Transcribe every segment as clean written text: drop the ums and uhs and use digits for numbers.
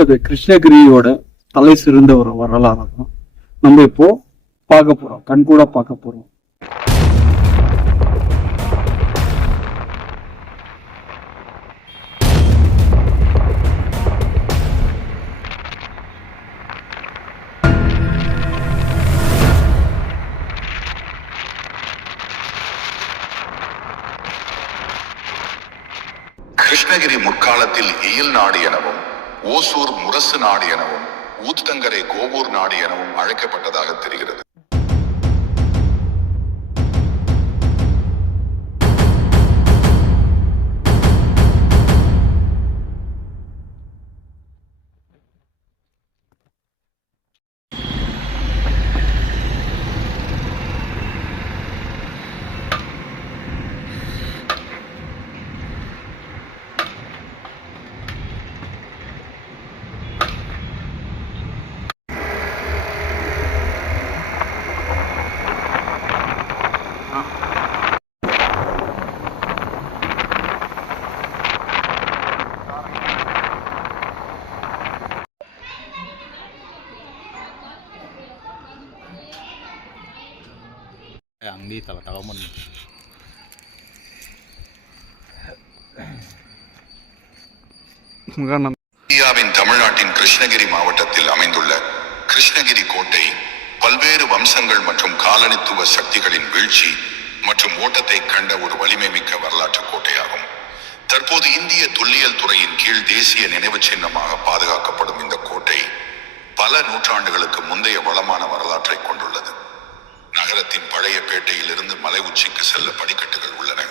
அது கிருஷ்ணகிரியோட தலை சிறந்த ஒரு வரலாறு தான் நம்ம இப்போ பார்க்க போறோம், கண்கூட பார்க்க போறோம். கிருஷ்ணகிரி முற்காலத்தில் எயில் நாடு எனவும், ஓசூர் முரசு நாடு எனவும், ஊத்தங்கரை கோவூர் நாடு எனவும் அழைக்கப்பட்டதாக தெரிகிறது. Yang di tahu-tahu mun. இந்தியாவின் தமிழ்நாட்டின் கிருஷ்ணகிரி மாவட்டத்தில் அமைந்துள்ள கிருஷ்ணகிரி கோட்டை பல்வேறு வம்சங்கள் மற்றும் காலனித்துவ சக்திகளின் வீழ்ச்சி மற்றும் ஓட்டத்தை கண்ட ஒரு வலிமை மிக்க வரலாற்று கோட்டையாகும். தற்போது இந்திய தொல்லியல் துறையின் கீழ் தேசிய நினைவு சின்னமாக பாதுகாக்கப்படும் இந்த கோட்டை பல நூற்றாண்டுகளுக்கு முந்தைய வளமான வரலாற்றை கொண்டுள்ளது. நகரத்தின் பழைய பேட்டையில் இருந்து மலை உச்சிக்கு செல்ல படிக்கட்டுகள் உள்ளன.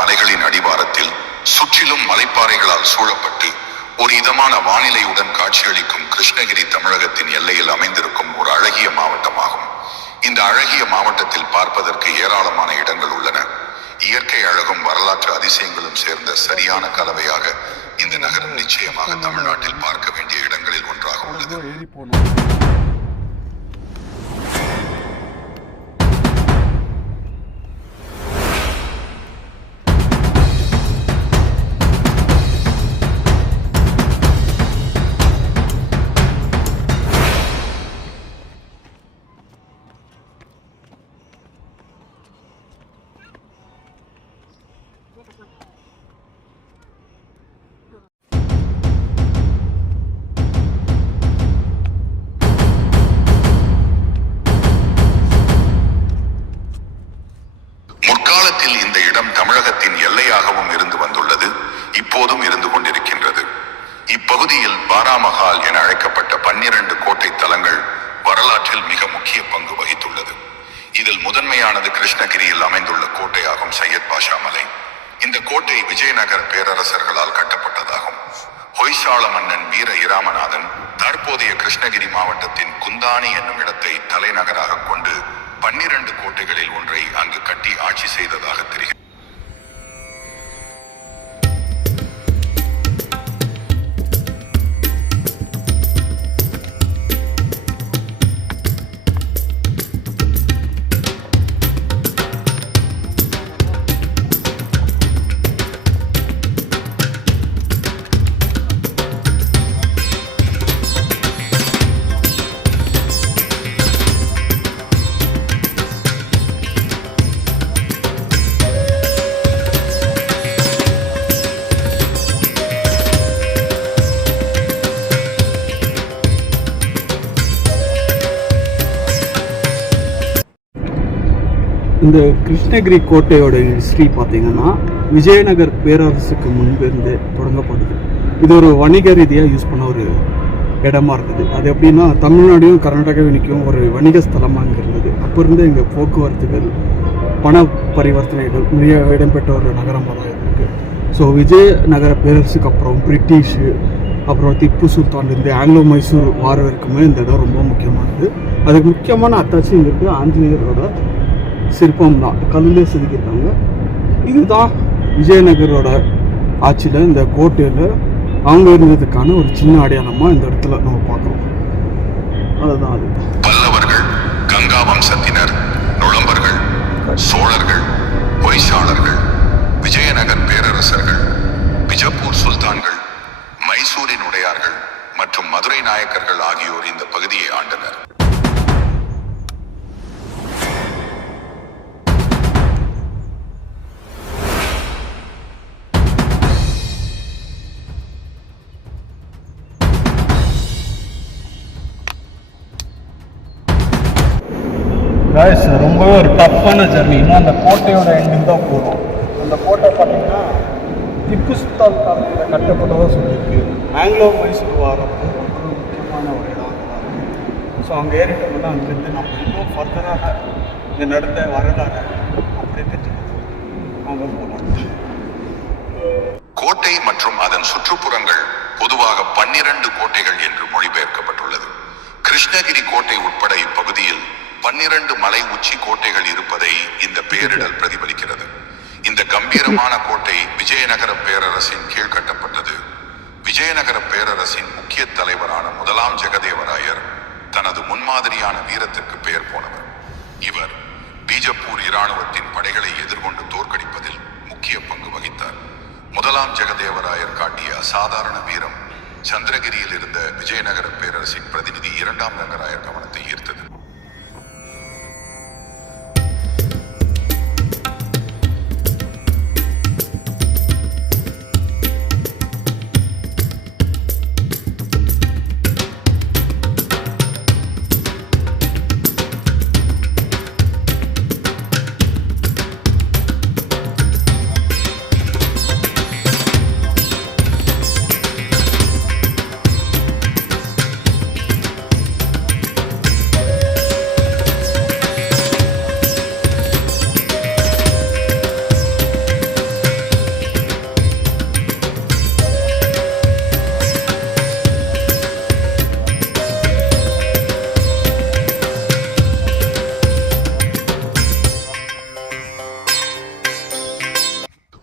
மலைகளின் அடிவாரத்தில் சுற்றிலும் மலைப்பாறைகளால் சூழப்பட்டு ஒரு இதமான வானிலையுடன் காட்சியளிக்கும் கிருஷ்ணகிரி தமிழகத்தின் எல்லையில் அமைந்திருக்கும் ஒரு அழகிய மாவட்டமாகும். இந்த அழகிய மாவட்டத்தில் பார்ப்பதற்கு ஏராளமான இடங்கள் உள்ளன. இயற்கை அழகும் வரலாற்று அதிசயங்களும் சேர்ந்த சரியான கலவையாக இந்த நகரம் நிச்சயமாக தமிழ்நாட்டில் பார்க்க வேண்டிய இடங்களில் ஒன்றாக உள்ளது. முற்காலத்தில் இந்த இடம் தமிழகத்தின் எல்லையாகவும் இருந்து வந்துள்ளது, இப்போதும் இருந்து கொண்டிருக்கின்றது. இப்பகுதியில் பாராமஹால் என அழைக்கப்பட்ட 12 கோட்டை தலங்கள் வரலாற்றில் மிக முக்கிய பங்கு வகித்துள்ளது. இதில் முதன்மையானது கிருஷ்ணகிரியில் அமைந்துள்ள கோட்டையாகும் சையத் பாஷா மலை. இந்த கோட்டை விஜயநகர பேரரசர்களால் கட்டப்பட்டதாகும். ஹொய்சாள மன்னன் வீர இராமநாதன் தற்போதைய கிருஷ்ணகிரி மாவட்டத்தின் குந்தாணி என்னும் இடத்தை தலைநகராக கொண்டு 12 கோட்டைகளில் ஒன்றை அங்கு கட்டி ஆட்சி செய்ததாக தெரிகிறது. இந்த கிருஷ்ணகிரி கோட்டையோட ஹிஸ்ட்ரி பார்த்தீங்கன்னா விஜயநகர் பேரரசுக்கு முன்பு இருந்து தொடங்கப்படுது. இது ஒரு வணிக ரீதியாக யூஸ் பண்ண ஒரு இடமா இருந்தது. அது எப்படின்னா தமிழ்நாடையும் கர்நாடகாவிற்கும் ஒரு வணிக ஸ்தலமாக இங்கே இருந்தது. அப்போ இருந்து இங்கே போக்குவரத்துகள் பண பரிவர்த்தனைகள் நிறைய இடம்பெற்ற ஒரு நகரமாக தான் இருக்குது. ஸோ விஜயநகர பேரரசுக்கு அப்புறம் பிரிட்டிஷு அப்புறம் திப்பு சுல்தான் இருந்து ஆங்கிலோ மைசூர் வார் வரைக்குமே இந்த இடம் ரொம்ப முக்கியமானது. அதுக்கு முக்கியமான அத்தாட்சி இங்கே இருக்குது ஆஞ்சநேயரோட சிற்பம் தான், கல்லிலே செதுக்கிட்டாங்க. இதுதான் விஜயநகரோட ஆட்சியில் இந்த கோட்டையில் அவங்க இருந்ததுக்கான ஒரு சின்ன அடையாளமாக இந்த இடத்துல நம்ம பார்க்குறோம். அதுதான் அது. பல்லவர்கள், கங்கா வம்சத்தினர், நுளம்பர்கள், சோழர்கள், ஹொய்சாளர்கள், விஜயநகர் பேரரசர்கள், பிஜப்பூர் சுல்தான்கள், மைசூரின் உடையார்கள் மற்றும் மதுரை நாயக்கர்கள் ஆகியோர் இந்த பகுதியை ஆண்டனர். காய்ஸ் ரொம்பவே ஒரு டஃப்பான ஜர்னி. இன்னும் அந்த கோட்டையோட எண்டிங் தான் போகிறோம். அந்த கோட்டை பார்த்தீங்கன்னா திப்பு சுல்தான் காலத்தில் கட்டப்பட்டதாக சொல்லியிருக்கு. ஆங்கிலோ மைசூர் வாரப்போ ஒரு முக்கியமான ஒரு இடம் தான். ஸோ அங்கே ஏறிட்டோம்னா அங்கேருந்து நம்ம இன்னும் ஃபர்தராக இந்த நடந்த வரலாறு அப்படியே தெரிஞ்சுக்கணும். அங்கே போகலாம். கோட்டை மற்றும் அதன் சுற்றுப்புறங்கள் பொதுவாக 12 கோட்டைகள் என்று மொழிபெயர்க்கப்பட்டுள்ளது. கிருஷ்ணகிரி கோட்டை உட்பட இப்பகுதியில் 12 மலை உச்சி கோட்டைகள் இருப்பதை இந்த பெயரிடல் பிரதிபலிக்கிறது. இந்த கம்பீரமான கோட்டை விஜயநகர பேரரசின் கீழ் கட்டப்பட்டது. விஜயநகர பேரரசின் முக்கிய தலைவரான முதலாம் ஜெகதேவராயர் தனது முன்மாதிரியான வீரத்திற்கு பெயர் போனவர். இவர் பீஜப்பூர் இராணுவத்தின் படைகளை எதிர்கொண்டு தோற்கடிப்பதில் முக்கிய பங்கு வகித்தார். முதலாம் ஜெகதேவராயர் காட்டிய அசாதாரண வீரம் சந்திரகிரியில் இருந்த விஜயநகர பேரரசின் பிரதிநிதி 2ஆம் ரங்கராயர் கவனத்தை ஈர்த்தது.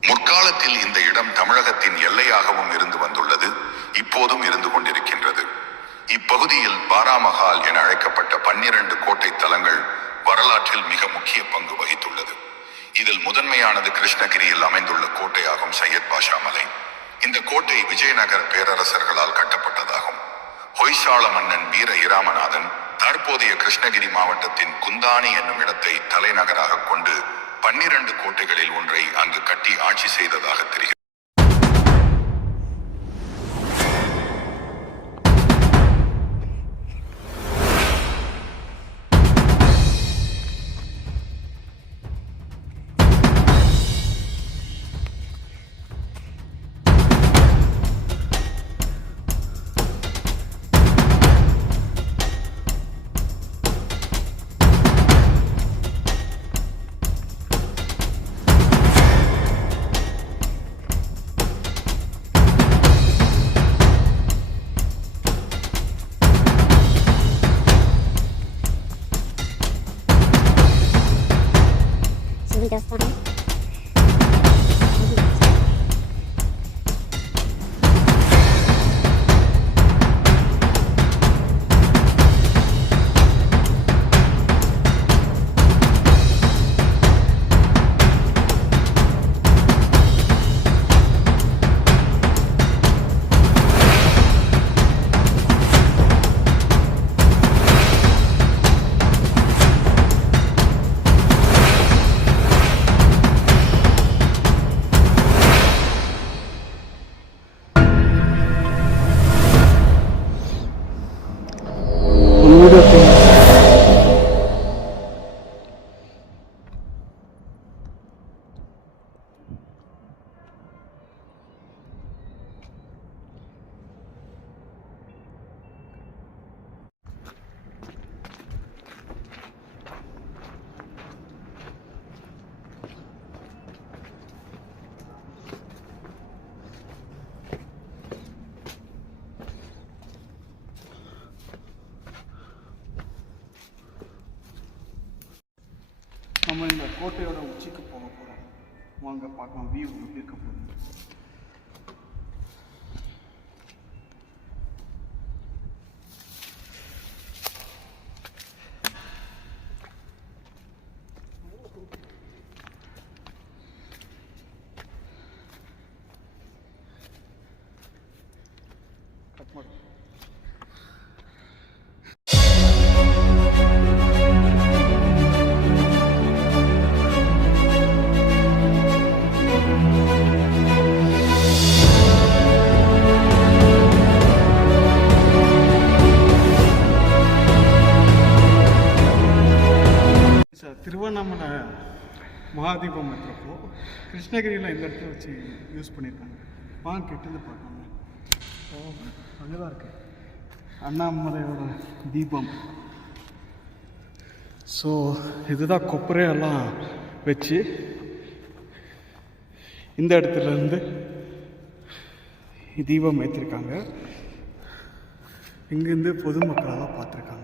முற்காலத்தில் இந்த இடம் தமிழகத்தின் எல்லையாகவும் இருந்து வந்துள்ளது, இப்போதும் இருந்து கொண்டிருக்கின்றது. இப்பகுதியில் பாராமஹால் என அழைக்கப்பட்ட 12 கோட்டை தலங்கள் வரலாற்றில் மிக முக்கிய பங்கு வகித்துள்ளது. இதில் முதன்மையானது கிருஷ்ணகிரியில் அமைந்துள்ள கோட்டையாகும் சையத் பாஷா மலை. இந்த கோட்டை விஜயநகர பேரரசர்களால் கட்டப்பட்டதாகும். ஹொய்சாள மன்னன் வீர இராமநாதன் தற்போதைய கிருஷ்ணகிரி மாவட்டத்தின் குந்தானி என்னும் இடத்தை தலைநகராக கொண்டு 12 கோட்டைகளில் ஒன்றை அங்கு கட்டி ஆட்சி செய்ததாக தெரிகிறது. Just fine. நம்ம இந்த கோட்டையோட உச்சிக்கு போக போகிறோம். வாங்க பார்க்கலாம் வியூ எப்படி இருக்க போகுது. திருவண்ணாமலை மகாதீபம் ஏற்றுறப்போ கிருஷ்ணகிரியில் இந்த இடத்துல வச்சு யூஸ் பண்ணியிருக்காங்க. வாங்க கிட்டேருந்து பார்க்கணும். அங்கே தான் இருக்கு அண்ணாமலையோட தீபம். ஸோ இதுதான் கொப்பரையெல்லாம் வச்சு இந்த இடத்துலேருந்து தீபம் ஏற்றிருக்காங்க. இங்கேருந்து பொதுமக்களெல்லாம் பார்த்துருக்காங்க.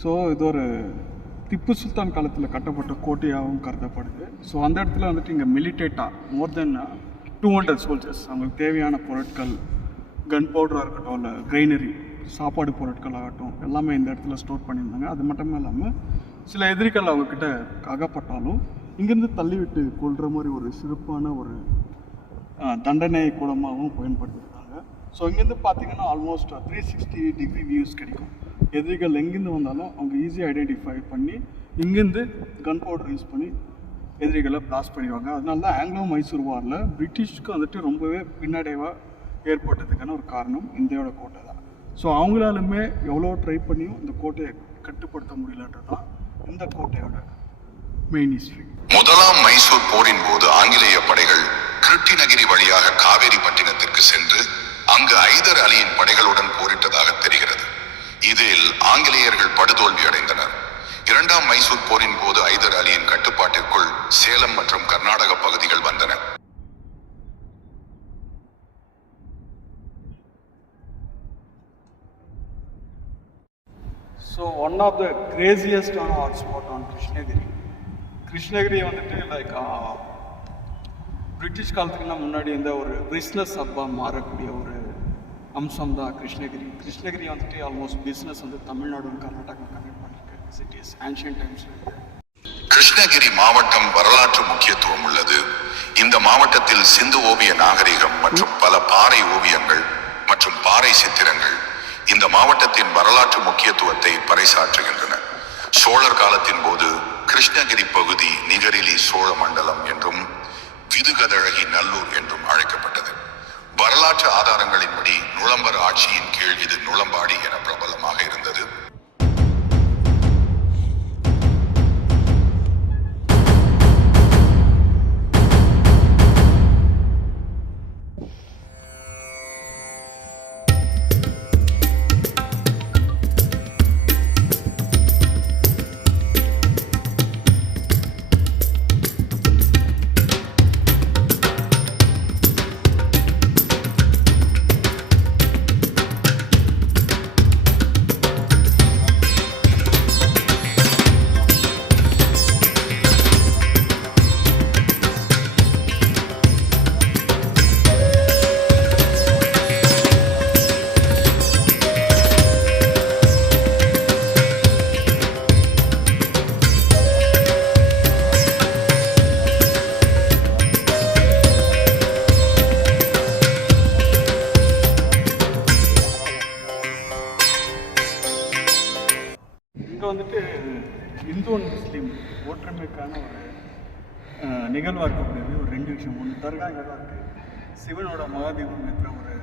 ஸோ இது ஒரு திப்பு சுல்தான் காலத்தில் கட்டப்பட்ட கோட்டையாகவும் கருதப்படுது. ஸோ அந்த இடத்துல வந்துட்டு இங்கே மிலிட்டேட்டாக மோர் தென் 200 சோல்ஜர்ஸ் அவங்களுக்கு தேவையான பொருட்கள், கன் பவுடராக இருக்கட்டும், இல்லை கிரைனரி சாப்பாடு பொருட்கள் ஆகட்டும், எல்லாமே இந்த இடத்துல ஸ்டோர் பண்ணியிருந்தாங்க. அது மட்டும் இல்லாமல் சில எதிரிகள் அவங்கக்கிட்ட அகப்பட்டாலும் இங்கேருந்து தள்ளிவிட்டு கொள்கிற மாதிரி ஒரு சிறப்பான ஒரு தண்டனை கூடமாகவும் பயன்படுத்தியிருக்காங்க. ஸோ இங்கேருந்து பார்த்தீங்கன்னா ஆல்மோஸ்ட் 360 டிகிரி வியூஸ் கிடைக்கும். எதிரிகள் எங்கேருந்து வந்தாலும் அவங்க ஈஸியாக ஐடென்டிஃபை பண்ணி இங்கேருந்து கன் பவுடர் யூஸ் பண்ணி எதிரிகளை பிளாஸ்ட் பண்ணிடுவாங்க. அதனால தான் ஆங்கிலோ மைசூர் வாரில் பிரிட்டிஷ்க்கு வந்துட்டு ரொம்பவே பின்னடைவாக ஏற்பட்டதுக்கான ஒரு காரணம் இந்தியாவோட கோட்டை தான். ஸோ அவங்களாலுமே எவ்வளோ ட்ரை பண்ணியும் இந்த கோட்டையை கட்டுப்படுத்த முடியலன்றது தான் இந்த கோட்டையோட மெயின் ஹிஸ்ட்ரி. முதலாம் மைசூர் போரின் போது ஆங்கிலேய படைகள் கிருட்டிணகிரி வழியாக காவேரி பட்டினத்திற்கு சென்று அங்கு ஐதர் அலியின் படைகளுடன் போரிட்டதாக தெரிகிறது. இதில் ஆங்கிலேயர்கள் படுதோல்வி அடைந்தனர். இரண்டாம் மைசூர் போரின் போது ஐதர் அலியின் கட்டுப்பாட்டிற்குள் சேலம் மற்றும் கர்நாடக பகுதிகள் வந்தன. ஸோ ஒன் ஆஃப் த கிரேசியஸ்டான ஹாட் ஸ்பாட் ஆன் கிருஷ்ணகிரி வந்துட்டு லைக் பிரிட்டிஷ் காலத்துக்குலாம் முன்னாடி இந்த ஒரு பிஸ்னஸ் ஹப்பாக மாறக்கூடிய ஒரு அம்சம் தான் கிருஷ்ணகிரி வந்துட்டு ஆல்மோஸ்ட் பிஸ்னஸ் வந்து தமிழ்நாடு கர்நாடகா கனெக்ட் பண்ணிருக்கு சிட்டிஸ் ஆன்ஷியன்ட் டைம்ஸில். கிருஷ்ணகிரி மாவட்டம் வரலாற்று முக்கியத்துவம் உள்ளது. இந்த மாவட்டத்தில் சிந்து ஓவிய நாகரிகம் மற்றும் பல பாறை ஓவியங்கள் மற்றும் பாறை சித்திரங்கள் இந்த மாவட்டத்தின் வரலாற்று முக்கியத்துவத்தை பறைசாற்றுகின்றன. சோழர் காலத்தின் போது கிருஷ்ணகிரி பகுதி நிகரிலி சோழ மண்டலம் என்றும் விதுகதழகி நல்லூர் என்றும் அழைக்கப்பட்டது. வரலாற்று ஆதாரங்களின்படி நுளம்பர் ஆட்சியின் கீழ் இது நுளம்பாடி என பிரபலமாக இருந்தது. ஒற்றுமைக்கான ஒரு நிகழ்வாக இருக்கக்கூடியது ஒரு 2 விஷயம். ஒன்று தர்கா இங்கே தான் இருக்குது. சிவனோட மகாதீபம் ஏற்ற ஒரு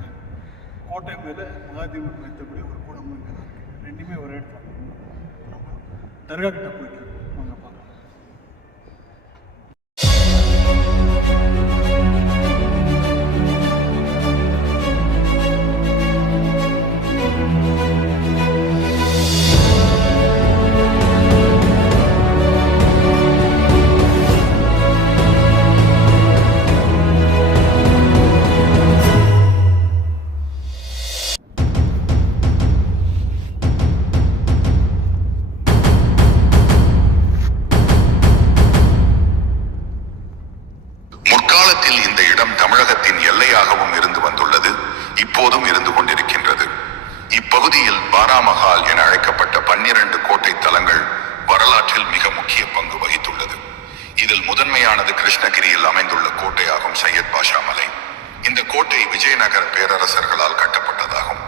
கோட்டை மேலே மகாதீபம் ஏற்றக்கூடிய ஒரு கூடமும் இங்கே தான் இருக்குது. ரெண்டுமே ஒரு இடத்துல நம்ம தர்கா கிட்ட போயிட்டுருக்கோம். வாங்க பார்க்கலாம். முற்காலத்தில் இந்த இடம் தமிழகத்தின் எல்லையாகவும் இருந்து வந்துள்ளது, இப்போதும் இருந்து கொண்டிருக்கின்றது. இப்பகுதியில் பாராமஹால் என அழைக்கப்பட்ட 12 கோட்டை தலங்கள் வரலாற்றில் மிக முக்கிய பங்கு வகித்துள்ளது. இதில் முதன்மையானது கிருஷ்ணகிரியில் அமைந்துள்ள கோட்டையாகும் சையத் பாஷா மலை. இந்த கோட்டை விஜயநகர பேரரசர்களால் கட்டப்பட்டதாகும்.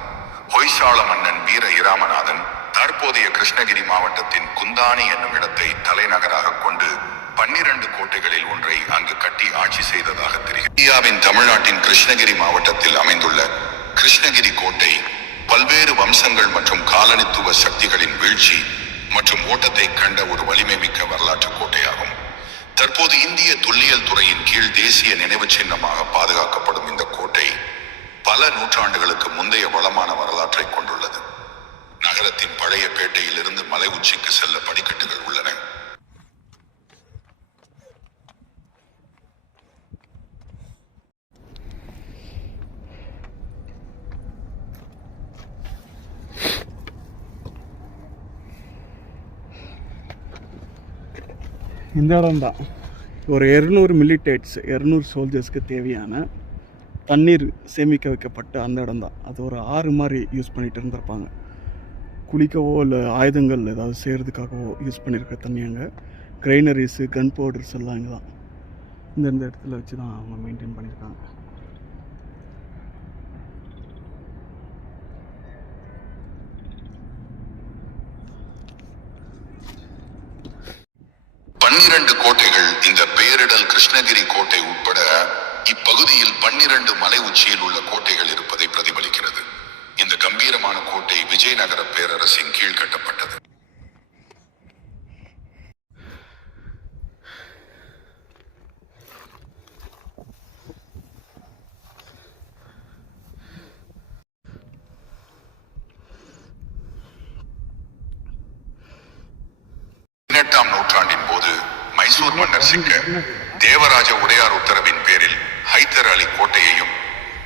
ஹொய்சாள மன்னன் வீர இராமநாதன் தற்போதைய கிருஷ்ணகிரி மாவட்டத்தின் குந்தாணி என்னும் இடத்தை தலைநகராக கொண்டு 12 கோட்டைகளில் ஒன்றை அங்கு கட்டி ஆட்சி செய்ததாக தெரிகிறது. இந்தியாவின் தமிழ்நாட்டின் கிருஷ்ணகிரி மாவட்டத்தில் அமைந்துள்ள கிருஷ்ணகிரி கோட்டை பல்வேறு வம்சங்கள் மற்றும் காலனித்துவ சக்திகளின் வீழ்ச்சி மற்றும் ஓட்டத்தை கண்ட ஒரு வலிமை மிக்க வரலாற்று கோட்டையாகும். தற்போது இந்திய தொல்லியல் துறையின் கீழ் தேசிய நினைவு சின்னமாக பாதுகாக்கப்படும் இந்த கோட்டை பல நூற்றாண்டுகளுக்கு முந்தைய வளமான வரலாற்றை கொண்டுள்ளது. நகரத்தின் பழைய பேட்டையில் இருந்து மலை உச்சிக்கு செல்ல படிக்கட்டுகள் உள்ளன. இந்த இடம் தான் ஒரு 200 மிலிட்டேட்ஸ் 200 சோல்ஜர்ஸ்க்கு தேவையான தண்ணீர் சேமிக்க வைக்கப்பட்ட அந்த இடம் தான். அது ஒரு ஆறு மாதிரி யூஸ் பண்ணிகிட்டு இருந்திருப்பாங்க. குளிக்கவோ இல்லை ஆயுதங்கள் ஏதாவது செய்கிறதுக்காகவோ யூஸ் பண்ணியிருக்க தண்ணி அங்கே. கிரைனரிஸு கன் பவுடர்ஸ் எல்லாம் இங்கே தான் இந்த இடத்துல வச்சு தான் அவங்க மெயின்டைன் பண்ணியிருக்காங்க. கோட்டைகள் இந்த பேரிடல் கிருஷ்ணகிரி கோட்டை உட்பட இப்பகுதியில் 12 மலை உச்சியில் உள்ள கோட்டைகள் இருப்பதை பிரதிபலிக்கிறது. இந்த கம்பீரமான கோட்டை விஜயநகர பேரரசின் கீழ் கட்டப்பட்டது. பதினெட்டாம் நூற்றாண்டின் போது மைசூர் மன்னர் சிக்க தேவராஜ உடையார் உத்தரவின் பேரில் ஹைதர் அலி கோட்டையையும்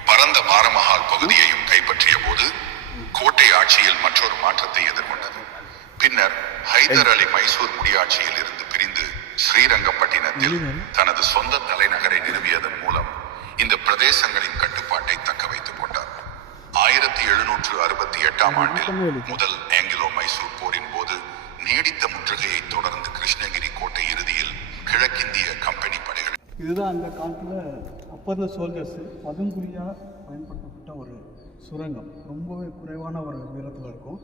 பரந்த பாரமஹால் பகுதியையும் கைப்பற்றிய போது கோட்டை ஆட்சியில் மற்றொரு மாற்றத்தை எதிர்கொண்டது. பின்னர் ஹைதர் அலி மைசூர் முடியாட்சியில் இருந்து பிரிந்து ஸ்ரீரங்கப்பட்டினத்தில் தனது சொந்த தலைநகரை நிறுவியதன் மூலம் இந்த பிரதேசங்களின் கட்டுப்பாட்டை தக்க வைத்துக் கொண்டார். 1768ஆம் ஆண்டில் முதல் ஆங்கிலோ மைசூர் போரின் போது நீடித்த முற்றுகையை தொடர்ந்து கிருஷ்ணகிரி கோட்டை இறுதியில் கிழக்கிந்திய கம்பெனி படைகள். இதுதான் அந்த காலத்தில் அப்போ இருந்த சோல்ஜர்ஸ் பதுங்குழியாக பயன்படுத்தப்பட்ட ஒரு சுரங்கம். ரொம்பவே குறைவான ஒரு உயரத்தில் இருக்கும்.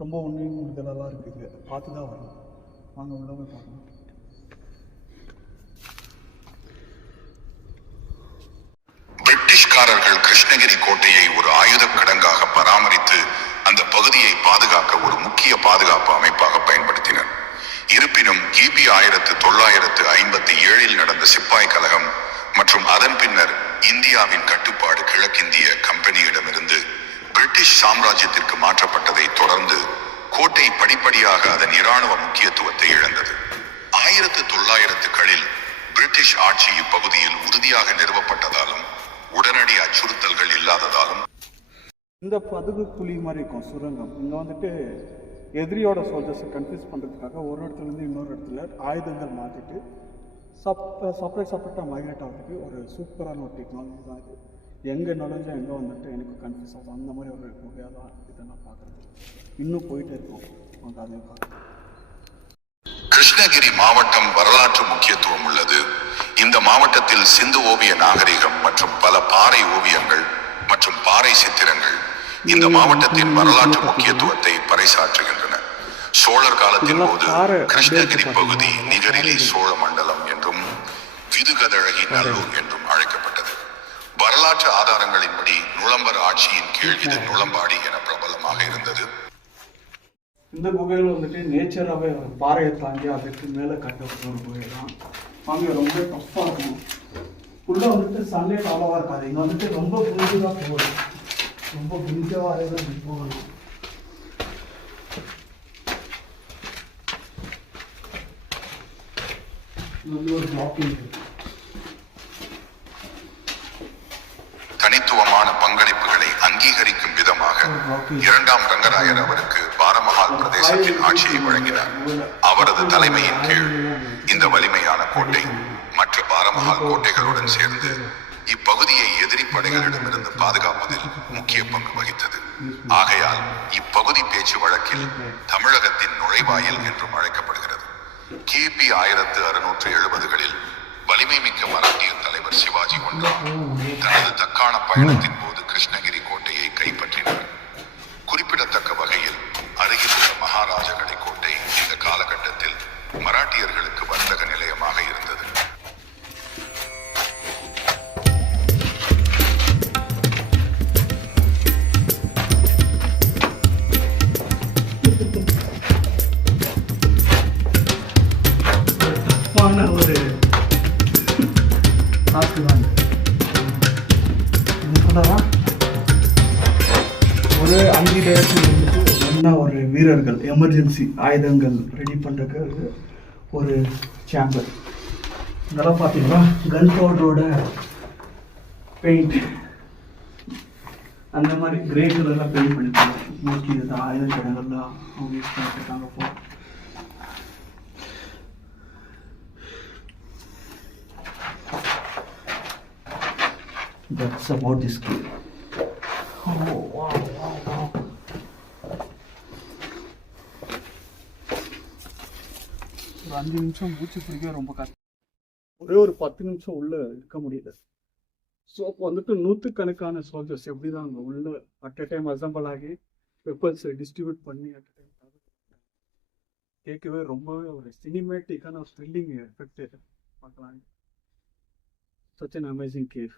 ரொம்ப உண்மையும் முடிதலெல்லாம் இருக்குது. பார்த்து தான் வரணும். வாங்க உள்ள போய் பார்க்கணும். பிரிட்டிஷ்காரர்கள் கிருஷ்ணகிரி கோட்டையை ஒரு ஆயுத கிடங்காக பராமரித்து அந்த பகுதியை பாதுகாக்க ஒரு முக்கிய பாதுகாப்பு அமைப்பாக பயன்படுத்தினர். இருப்பினும் கிபி 1957 நடந்த சிப்பாய் கலகம் மற்றும் அதன் பின்னர் இந்தியாவின் கட்டுப்பாடு கிழக்கிந்திய கம்பெனியிடமிருந்து பிரிட்டிஷ் சாம்ராஜ்யத்திற்கு மாற்றப்பட்டதை தொடர்ந்து கோட்டை படிப்படியாக அதன் இராணுவ முக்கியத்துவத்தை இழந்தது. 1900களில் பிரிட்டிஷ் ஆட்சி இப்பகுதியில் உறுதியாக நிறுவப்பட்டதாலும் உடனடி அச்சுறுத்தல்கள் இல்லாததாலும் இந்த பதுகு குழி மாதிரி இருக்கும் சுரங்கம். இங்கே வந்துட்டு எதிரியோட சோல்ஜர்ஸை கன்ஃபியூஸ் பண்ணுறதுக்காக ஒரு இடத்துலேருந்து இன்னொரு இடத்துல ஆயுதங்கள் மாற்றிட்டு செப்பரேட்டாக மைக்ரேட் ஆகிறதுக்கு ஒரு சூப்பரான ஒரு டெக்னாலஜி தான் இது. எங்கே நுழைஞ்சா எங்கே வந்துட்டு எனக்கு கன்ஃபியூஸ் ஆகும். அந்த மாதிரி ஒரு குகையாக தான் இதை நான் பார்க்குறேன். இன்னும் போயிட்டே இருக்கோம். அவங்க அதையும் பார்க்குறேன். கிருஷ்ணகிரி மாவட்டம் வரலாற்று முக்கியத்துவம் உள்ளது. இந்த மாவட்டத்தில் சிந்து ஓவிய நாகரிகம் மற்றும் பல பாறை ஓவியங்கள் மற்றும் பாறை சித்திரங்கள் இந்த மாவட்டத்தின் வரலாற்று முக்கியத்துவத்தை பறைசாற்றுகின்றன. சோழர் காலத்தின் இதெல்லாம் போது பாறை கிருஷ்ணகிரி அப்படியே பகுதி பாத்தீங்கன்னா நிகரிலி பாறைகள். சோழ மண்டலம் என்றும் விதுகதழகி நல்லூர் என்றும் அழைக்கப்பட்டது. வரலாற்று ஆதாரங்களின்படி நுளம்பர் ஆட்சியின் கீழ் இது நுளம்பாடி என பிரபலமாக இருந்தது. இந்த குகையில் வந்துட்டு நேச்சராகவே ஒரு பாறையை தாண்டி அதுக்கு மேலே கட்டப்பட்ட ஒரு குகை தான். அங்கே ரொம்ப டஃப்பாக இருக்கும். உள்ளே வந்துட்டு சன்லைட் அவ்வளோவா இருக்காது. இங்கே வந்துட்டு ரொம்ப குளிர்ச்சியாக போகணும். ரொம்ப குளிர்ச்சியாக தான் போகணும். இது வந்து ஒரு பிளாக்கிங் இருக்கு. தனித்துவமான பங்களிப்புகளை அங்கீகரிக்கும் விதமாக இரண்டாம் ரங்கராயர் அவருக்கு பாரமஹால் பிரதேசத்தின் ஆட்சியை வழங்கினார். அவரது தலைமையின் கீழ் இந்த வலிமையான கோட்டை மற்ற பாரமஹால் கோட்டைகளுடன் சேர்ந்து இப்பகுதியை எதிரி படைகளிடமிருந்து பாதுகாப்பதில் முக்கிய பங்கு வகித்தது. ஆகையால் இப்பகுதி பேச்சு வழக்கில் தமிழகத்தின் நுழைவாயில் என்றும் அழைக்கப்படுகிறது. கிபி 1670களில் வலிமை மிக்க மராட்டிய தலைவர் சிவாஜி ஒன்றாம் தனது தக்கான பயணத்தின் போது கிருஷ்ணகிரி கோட்டையை கைப்பற்றினார். குறிப்பிடத்தக்க வகையில் அருகிலுள்ள மகாராஜகடை கோட்டை இந்த காலகட்டத்தில் மராட்டியர்களுக்கு வர்த்தக நிலையமாக இருந்தது. ஒரு தாக்குதான் ஒரு 5 டைரக்ஷன் வந்துட்டு என்ன ஒரு வீரர்கள் எமர்ஜென்சி ஆயுதங்கள் ரெடி பண்ணுறதுக்கு ஒரு சேம்பர். இதெல்லாம் பார்த்தீங்கன்னா கன் பவுடரோட பெயிண்ட் அந்த மாதிரி கிரே கலர்லாம் பெயிண்ட் பண்ணிருக்காங்க. மோஸ்ட்லி இது ஆயுத கடைகள்லாம் அவங்க யூஸ் பண்ணிட்டு இருக்காங்க. இப்போ that's about this cave. Oh wow. ஒரு 5 நிமிஷம் மூச்சு பிடிக்க ரொம்ப கஷ்டம். ஒரே ஒரு 10 நிமிஷம் உள்ள இருக்க முடியல. ஸோ அப்போ வந்துட்டு 100கணக்கான சோல்ஜர்ஸ் எப்படி தான் அங்கே உள்ள அட் அ டைம் அசம்பிள் ஆகி வெப்பன்ஸை டிஸ்ட்ரிபியூட் பண்ணி அட் அ டைம் கேட்கவே ரொம்பவே ஒரு சினிமேட்டிக்கான ஒரு த்ரில்லிங் எஃபெக்ட் பார்க்கலாம். Such an amazing cave.